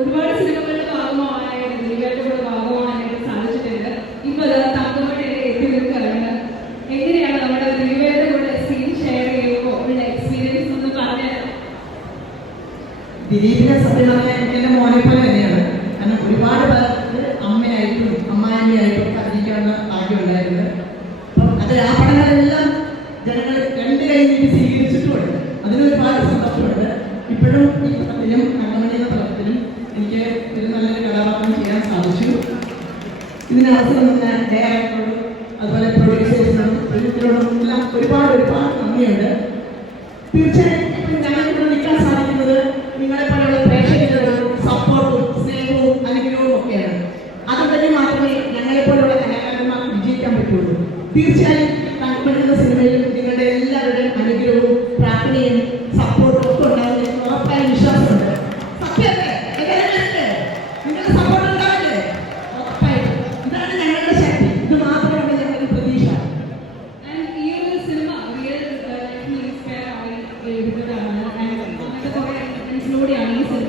ഒരുപാട് സിനിമകളുടെ ഭാഗമാവാനായിട്ട് ദിലീപേട്ടന്റെ കൂടെ ഭാഗമാവാനായിട്ട് സാധിച്ചിട്ടുണ്ട്. ഇപ്പൊ അത് തങ്കമണിയുടെ എത്തി നിൽക്കുകയാണ് എങ്ങനെയാണ് നമ്മുടെ ദിലീപേട്ടന്റെ കൂടെ സീൻ ഷെയർ ചെയ്യുമ്പോൾ ഉള്ള എക്സ്പീരിയൻസ് ഒന്ന് പറഞ്ഞു? ദിലീപിന്റെ സത്യം പറഞ്ഞാൽ എന്റെ മോനെ പോലെ തന്നെയാണ്. കാരണം ഒരുപാട് പേർക്ക് അമ്മയായിട്ടും അമ്മായിമ്മയായിട്ടും ഒക്കെ അഭിനയിക്കാനുള്ള ഭാഗ്യമുണ്ടായിരുന്നു. അപ്പം അത് ആ പടങ്ങളെല്ലാം ജനങ്ങൾ രണ്ട് കൈ നീട്ടി സ്വീകരിച്ചിട്ടുമുണ്ട്. അതിന് ഒരുപാട് സന്തോഷമുണ്ട്. ഇപ്പോഴും ഈ പടത്തിലും കണ്ണമണി എനിക്ക് ഒരു നല്ലൊരു കലാപാത്രം ചെയ്യാൻ സാധിച്ചു. ഇതിനവസരം ഞാൻ ഡയറക്ടറോടും അതുപോലെ പ്രൊഡ്യൂസേഴ്സിനും പ്രൊജക്ടറോടും എല്ലാം ഒരുപാട് ഒരുപാട് നന്ദിയുണ്ട്. തീർച്ചയായിട്ടും ഞങ്ങൾ ഇവിടെ നിൽക്കാൻ സാധിക്കുന്നത് നിങ്ങളെ പോലെയുള്ള പ്രേക്ഷകരുടെ സപ്പോർട്ടും സ്നേഹവും അനുഗ്രഹവും ഒക്കെയാണ്. അതുകൊണ്ട് മാത്രമേ ഞങ്ങളെപ്പോലുള്ള പോലെയുള്ള വിജയിക്കാൻ പറ്റുള്ളൂ. തീർച്ചയായും ചെയ്തിട്ടുള്ളതാണ് ആൻഡ് അങ്ങനത്തെ കുറേ ഇൻക്ലൂഡ് ആണ് ഈ സിനിമ